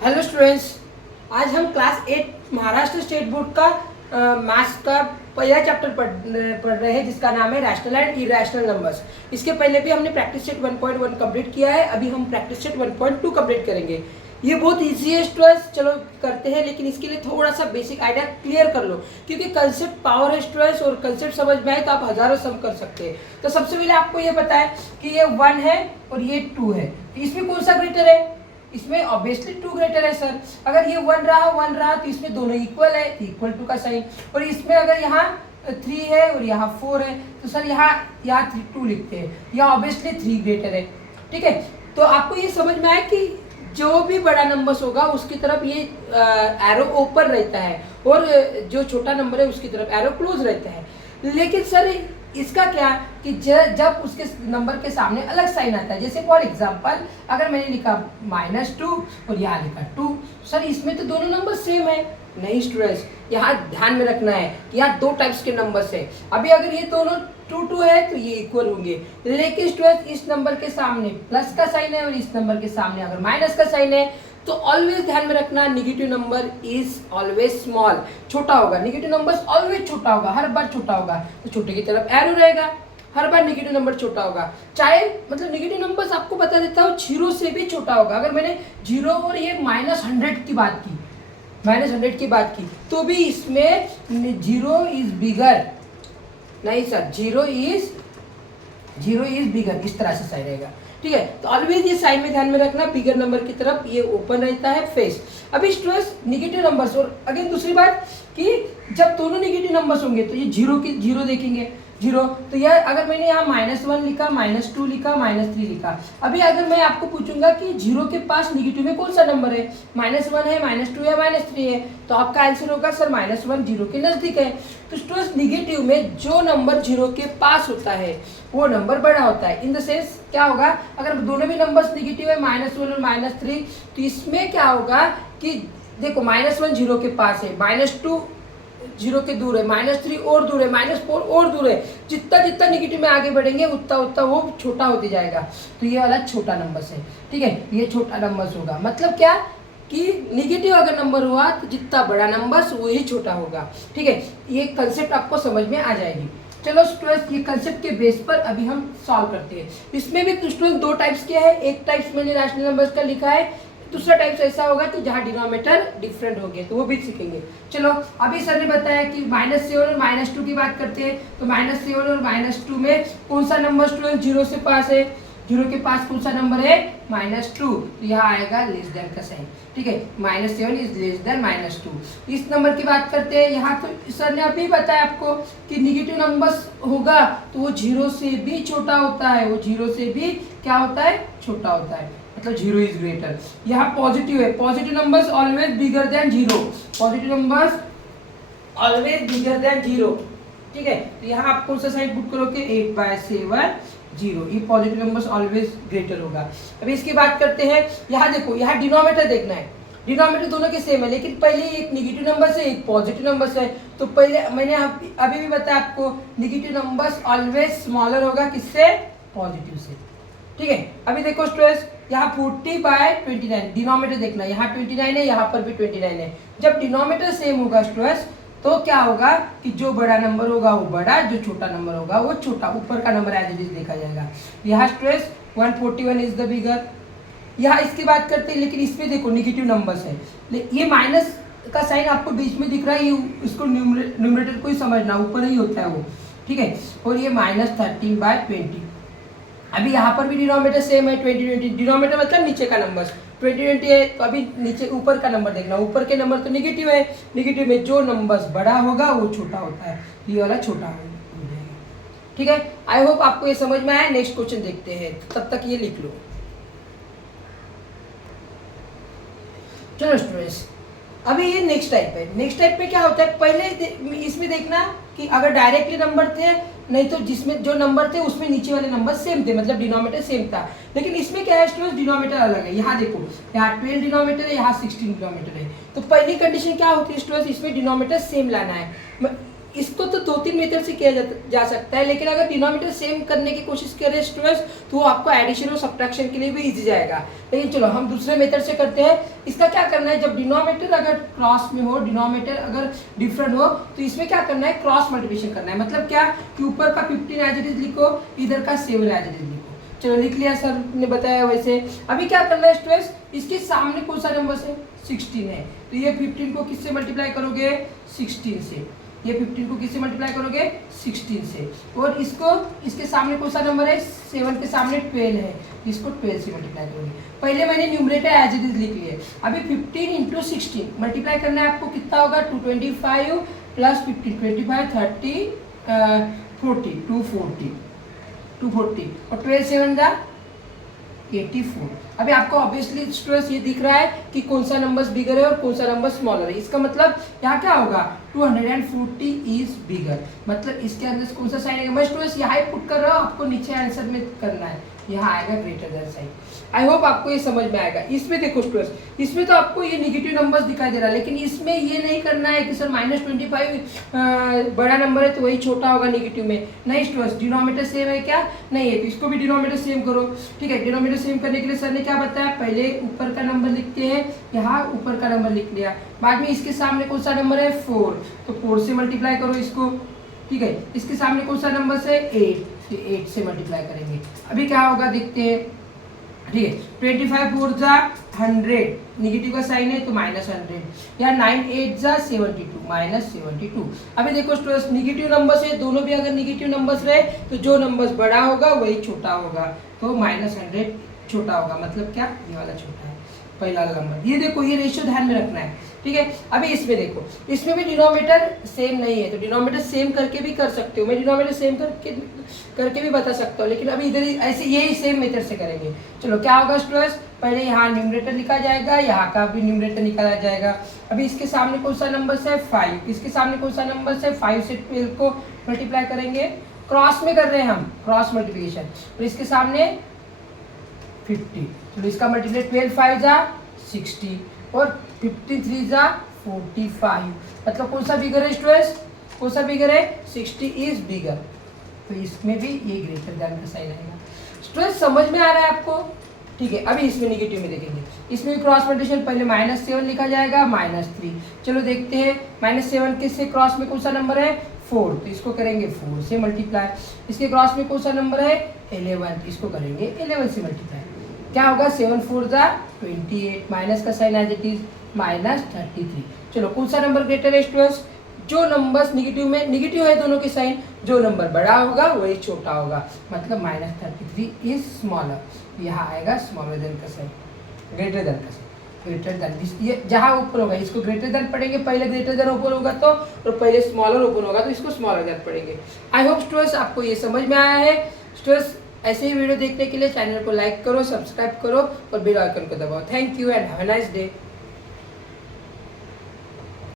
Hello students, आज हम class 8 Maharashtra state board का मैथ्स का पहला चैप्टर पढ़ रहे हैं जिसका नाम है रैशनल एंड इरेशनल नंबर्स। इसके पहले भी हमने प्रैक्टिस सेट 1.1 कंप्लीट किया है। अभी हम प्रैक्टिस सेट 1.2 कंप्लीट करेंगे। ये बहुत इजी है स्टूडेंट्स, चलो करते हैं, लेकिन इसके लिए थोड़ा सा बेसिक आइडिया क्लियर कर लो क्योंकि कंसेप्ट पावर है स्टूडेंट्स, और कंसेप्ट समझ में आए तो आप हजारों सम कर सकते हैं। तो सबसे पहले आपको ये पता है कि ये 1 है और ये 2 है, तो इसमें कौन सा ग्रेटर है? इसमें ऑब्वियसली 2 ग्रेटर है सर। अगर ये 1 रहा तो इसमें दोनों इक्वल है, तो इक्वल टू का साइन। और इसमें अगर यहाँ 3 है और यहाँ 4 है तो सर यहाँ 2 लिखते हैं, यहाँ ऑब्वियसली 3 ग्रेटर है। ठीक है, तो आपको ये समझ में आया कि जो भी बड़ा नंबर होगा उसकी तरफ ये एरो ओपन रहता है और जो छोटा नंबर है उसकी तरफ एरो क्लोज रहता है। लेकिन सर इसका क्या कि जब उसके नंबर के सामने अलग साइन आता है, जैसे फॉर एग्जांपल अगर मैंने लिखा -2 और यहाँ लिखा 2, सर इसमें तो दोनों नंबर सेम है। नहीं स्टूडेंट्स, यहाँ ध्यान में रखना है कि यहाँ 2 टाइप्स के नंबर्स है। अभी अगर ये दोनों 2 है तो ये इक्वल होंगे, लेकिन स्टूडेंट्स इस नंबर के सामने प्लस का साइन है और इस नंबर के सामने अगर माइनस का साइन है तो ऑलवेज ध्यान में रखना negative number is always small, छोटा होगा। नेगेटिव नंबर ऑलवेज छोटा होगा, हर बार छोटा होगा, तो छोटे की तरफ एरो रहेगा। हर बार नेगेटिव नंबर छोटा होगा, चाहे मतलब नेगेटिव नंबर्स आपको बता देता हूँ 0 से भी छोटा होगा। अगर मैंने 0 और ये -100 की बात की, -100 की बात की, तो भी इसमें 0 इज बिगर, नहीं सर 0 इज बिगर, इस तरह से सही रहेगा। ठीक है, तो ऑलवेज ये साइन में ध्यान में रखना, बिगर नंबर की तरफ ये ओपन रहता है फेस। अभी स्टूडेंट्स नेगेटिव नंबर्स, और अगेन दूसरी बात कि जब दोनों नेगेटिव नंबर्स होंगे तो ये 0 देखेंगे 0, तो यह अगर मैंने यहाँ -1 लिखा, -2 लिखा, -3 लिखा। अभी अगर मैं आपको पूछूंगा कि 0 के पास नेगेटिव में कौन सा नंबर है, -1 है, -2 है, -3 है, तो आपका आंसर होगा सर -1 0 के नजदीक है। तो स्टूडेंट्स नेगेटिव में जो नंबर 0 के पास होता है वो नंबर बड़ा होता है। इन द सेंस क्या होगा, अगर दोनों भी नंबर्स नेगेटिव है -1 और -3, तो इसमें क्या होगा कि देखो -1 0 के पास है, -2 0 के दूर है, -3 और दूर है, -4 और दूर है। जितना नेगेटिव में आगे बढ़ेंगे उतना वो छोटा होते जाएगा। तो ये वाला छोटा नंबर है। ठीक है, ये छोटा नंबर होगा, मतलब क्या कि नेगेटिव अगर नंबर हुआ तो जितना बड़ा नंबर वही छोटा होगा। ठीक है, ये कंसेप्ट आपको समझ में आ जाएगी। चलो स्टूडेंट्स, ये कंसेप्ट के बेस पर अभी हम सॉल्व करते हैं। इसमें भी स्टूडेंट 2 टाइप्स के हैं। एक टाइप्स मैंने रैशनल नंबर्स का लिखा है, दूसरा टाइप्स ऐसा होगा कि जहाँ डिनोमिनेटर डिफरेंट हो गए, तो वो भी सीखेंगे। चलो, अभी सर ने बताया कि -7 और -2 की बात करते हैं, तो -7 और -2 में कौन सा नंबर स्टूडेंट 0 से पास है? 0 के पास कौन सा नंबर है? -2, तो यहाँ आएगा लेस देन का साइन। ठीक है, -7 इज लेस देन -2। इस नंबर की बात करते हैं, यहाँ तो सर ने अभी बताया आपको कि नेगेटिव नंबर्स होगा तो वो 0 से भी छोटा होता है, वो 0 से भी क्या होता है? छोटा होता है, मतलब 0 इज ग्रेटर। यहाँ पॉजिटिव है, positive numbers always bigger than 0, positive numbers always bigger than 0। ठीक है, तो यहाँ आप कौन सा साइन पुट करोगे? 8/7 0, ये पॉजिटिव नंबर्स ऑलवेज ग्रेटर होगा। अभी इसकी बात करते हैं, यहाँ देखो, यहाँ डिनोमिनेटर देखना है। डिनोमिनेटर दोनों के सेम है, लेकिन पहले एक नेगेटिव नंबर से एक पॉजिटिव नंबर से। तो पहले मैंने अभी भी बताया आपको नेगेटिव नंबर्स ऑलवेज स्मॉलर होगा, किससे? पॉजिटिव से। ठीक है, अभी देखो स्टूडेंट्स, यहाँ 40/29 डिनोमिनेटर देखना, यहाँ 29 है, यहाँ पर भी 29 है। जब डिनोमिनेटर सेम होगा स्टूडेंट्स तो क्या होगा कि जो बड़ा नंबर होगा वो बड़ा, जो छोटा नंबर होगा वो छोटा, ऊपर का नंबर एज इट इज देखा जाएगा। यहाँ स्टूडेंट्स 141 इज द बिगर। यहाँ इसकी बात करते हैं, लेकिन इसमें देखो नेगेटिव नंबर्स है, ये माइनस का साइन आपको बीच में दिख रहा है, ये इसको न्यूमरेटर को ही समझना, ऊपर ही होता है वो। ठीक है, और ये -13/20। अभी यहाँ पर भी डिनोमिनेटर सेम है, 20 डिनोमिनेटर मतलब नीचे का नंबर 20 है, तो अभी नीचे ऊपर का नंबर देखना, ऊपर के नंबर तो नेगेटिव है, नेगेटिव में जो नंबर बड़ा होगा वो छोटा होता है, ये वाला छोटा हो जाएगा। ठीक है, आई होप आपको ये समझ में आया। नेक्स्ट क्वेश्चन देखते हैं, तब तक ये लिख लो। चलो स्टूडेंट्स, अभी ये नेक्स्ट टाइप है। नेक्स्ट टाइप में क्या होता है, पहले इसमें देखना कि अगर डायरेक्टली नंबर थे, नहीं तो जिसमें जो नंबर थे उसमें नीचे वाले नंबर सेम थे, मतलब डिनोमिनेटर सेम था। लेकिन इसमें क्या है स्टूडेंट्स, डिनोमिनेटर अलग है। यहाँ देखो, यहाँ 12 डिनोमिनेटर है, यहाँ 16 डिनोमिनेटर है। तो पहली कंडीशन क्या होती है स्टूडेंट्स, इसमें डिनोमिनेटर सेम लाना है। इसको तो 2-3 मेथड से किया जा सकता है, लेकिन अगर डिनोमिनेटर सेम करने की कोशिश करें स्टूडेंट्स तो वो आपको एडिशन और सब्ट्रैक्शन के लिए भी इजी जाएगा। लेकिन चलो हम दूसरे मेथड से करते हैं। इसका क्या करना है, जब डिनोमिनेटर अगर क्रॉस में हो, डिनोमिनेटर अगर डिफरेंट हो, तो इसमें क्या करना है, क्रॉस मल्टीप्लिकेशन करना है। मतलब क्या कि ऊपर का 15 एज इट इज लिखो, इधर का 7 एज इट इज लिखो। चलो लिख लिया, सर ने बताया वैसे। अभी क्या करना है स्टूडेंट्स, इसके सामने कौन सा नंबर है, 16 है, तो ये 15 को किससे मल्टीप्लाई करोगे, 16 से। ये 15 को किससे मल्टीप्लाई करोगे, 16 से। और इसको, इसके सामने कौन सा नंबर है, 7 के सामने 12 है, इसको 12 से मल्टीप्लाई करोगे। पहले मैंने न्यूमरेटर एज इट इज लिख लिए। अभी 15 इंटू 16 मल्टीप्लाई करना है आपको, कितना होगा, 225 प्लस 15, 25 30 40 240 और 12 7 जा 84। अभी आपको ऑब्वियसली स्टूडेंट्स ये दिख रहा है कि कौन सा नंबर बिगर है और कौन सा नंबर स्मॉलर है। इसका मतलब यहाँ क्या होगा, 240 इज बिगर, मतलब इसके अंदर कौन सा साइन आएगा। मैं स्टूडेंट्स यहाँ ही पुट कर रहा हूँ, आपको नीचे आंसर में करना है, यहाँ आएगा greater than sign. I hope आपको ये समझ में आएगा। इसमें देखो स्टूडेंट्स, इसमें तो आपको ये निगेटिव नंबर्स दिखाई दे रहा है, लेकिन इसमें ये नहीं करना है कि सर -25 बड़ा नंबर है तो वही छोटा होगा निगेटिव में। नहीं स्टूडेंट्स, डिनोमिनेटर सेम है क्या, नहीं है, तो इसको भी डिनोमिनेटर सेम करो। ठीक है, डिनोमिनेटर सेम करने के लिए सर ने क्या बताया, पहले ऊपर का नंबर लिखते हैं, यहाँ ऊपर का नंबर लिख लिया, बाद में इसके सामने कौन सा नंबर है, 4, तो 4 से मल्टीप्लाई करो इसको। ठीक है, इसके सामने कौन सा नंबर है, 8, तो 8 से मल्टीप्लाई करेंगे। अभी क्या होगा देखते हैं। ठीक है, 25 4 जा 100, निगेटिव का साइन है तो -100, या 9 8 जा 72 -72। अभी देखो स्टूडेंट्स, निगेटिव नंबर्स है, दोनों भी अगर निगेटिव नंबर्स रहे तो जो नंबर्स बड़ा होगा वही छोटा होगा, तो -100 छोटा होगा, मतलब क्या, ये वाला छोटा है पहला नंबर। ये देखो, ये रेशियो ध्यान में रखना है। ठीक है, अभी इसमें देखो, इसमें भी डिनोमिनेटर सेम नहीं है, तो डिनोमिनेटर सेम करके भी कर सकते हो, मैं डिनोमिनेटर सेम करके भी बता सकता हूँ, लेकिन अभी इधर ऐसे यही सेम मेथड से करेंगे। चलो क्या होगा स्टूडेंट्स, पहले यहाँ न्यूमरेटर लिखा जाएगा, यहाँ का भी न्यूमरेटर निकाला जाएगा। अभी इसके सामने कौन सा नंबर है, 5, इसके सामने कौन सा नंबर है, 5 से 12 को मल्टीप्लाई करेंगे, क्रॉस में कर रहे हैं हम, क्रॉस मल्टीप्लिकेशन। तो इसके सामने 50, तो इसका मल्टीप्लाई 12 5 जा 60 और 53 जा 45, मतलब कौन सा बिगर है स्टूडेंट्स, कौन सा बिगर है, 60 इज बिगर, तो इसमें भी ये ग्रेटर देन का साइन आएगा। स्टूडेंट्स समझ में आ रहा है आपको। ठीक है, अभी इसमें निगेटिव में देखेंगे, इसमें भी क्रॉस मल्टीप्लिकेशन, पहले -7 लिखा जाएगा, -3। चलो देखते हैं, -7 के से क्रॉस में कौन सा नंबर है, 4, तो इसको करेंगे 4 से मल्टीप्लाई। इसके क्रॉस में कौन सा नंबर है, 11, इसको करेंगे 11 से मल्टीप्लाई। क्या होगा, 7 4 जा 28, माइनस का साइन एज इट इज -33। चलो कौन सा नंबर ग्रेटर है स्टूडेंट्स, जो नंबर्स निगेटिव में, निगेटिव है दोनों के साइन, जो नंबर बड़ा होगा वही छोटा होगा, मतलब -33 इज स्मॉलर, यहाँ आएगा स्मॉलर देन का साइन, ग्रेटर देन का साइन, ग्रेटर देन। ये जहाँ ऊपर होगा इसको ग्रेटर देन पढ़ेंगे, पहले ग्रेटर देन ऊपर होगा तो, और पहले स्मॉलर ऊपर होगा तो इसको स्मॉलर देन पढ़ेंगे। आई होप स्टूडेंट्स आपको ये समझ में आया है। स्टूडेंट्स ऐसे ही वीडियो देखने के लिए चैनल को लाइक करो, सब्सक्राइब करो और बेल आइकन को दबाओ। Thank you and have a nice day.